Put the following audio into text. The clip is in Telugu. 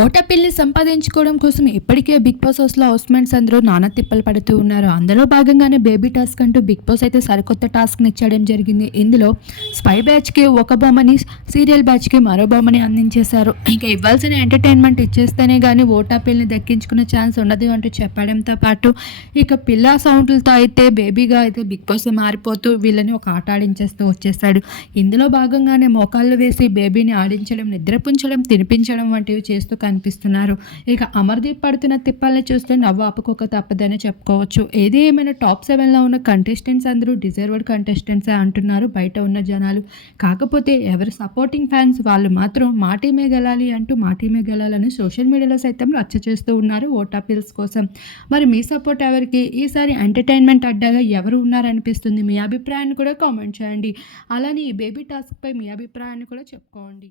ఓటపిల్ని సంపాదించుకోవడం కోసం ఇప్పటికే బిగ్ బాస్ హౌస్లో హౌస్మెంట్స్ అందరూ నానా తిప్పలు పడుతూ ఉన్నారు. అందులో భాగంగానే బేబీ టాస్క్ అంటూ బిగ్ బాస్ అయితే సరికొత్త టాస్క్ని ఇచ్చడం జరిగింది. ఇందులో స్పై బ్యాచ్కి ఒక బొమ్మని సీరియల్ బ్యాచ్కి మరో బొమ్మని అందించేశారు. ఇంకా ఇవ్వాల్సిన ఎంటర్టైన్మెంట్ ఇచ్చేస్తేనే కానీ ఓటాపిల్ని దక్కించుకునే ఛాన్స్ ఉండదు అంటూ చెప్పడంతో పాటు ఇక పిల్ల సౌండ్లతో అయితే బేబీగా అయితే బిగ్ బాస్ మారిపోతూ వీళ్ళని ఒక ఆట ఆడించేస్తూ వచ్చేసాడు ఇందులో భాగంగానే మోకాళ్ళు వేసి బేబీని ఆడించడం నిద్రపుంచడం తినిపించడం వంటివి చేస్తూ కనిపిస్తున్నారు. ఇక అమర్దీప్ పడుతున్న తిప్పాలని చూస్తే నవ్వు ఆపుకోక తప్పదని చెప్పుకోవచ్చు. ఏది ఏమైనా టాప్ సెవెన్లో ఉన్న కంటెస్టెంట్స్ అందరూ డిజర్వ్డ్ కంటెస్టెంట్సే అంటున్నారు బయట ఉన్న జనాలు. కాకపోతే ఎవరు సపోర్టింగ్ ఫ్యాన్స్ వాళ్ళు మాత్రం మాటీమే గెలాలి అంటూ మాటీమే గెలాలని సోషల్ మీడియాలో సైతం రచ్చ చేస్తూ ఉన్నారు ఓటాపిల్స్ కోసం. మరి మీ సపోర్ట్ ఎవరికి? ఈసారి ఎంటర్టైన్మెంట్ అడ్డాగా ఎవరు ఉన్నారనిపిస్తుంది మీ అభిప్రాయాన్ని కూడా కామెంట్ చేయండి. అలానే ఈ బేబీ టాస్క్పై మీ అభిప్రాయాన్ని కూడా చెప్పుకోండి.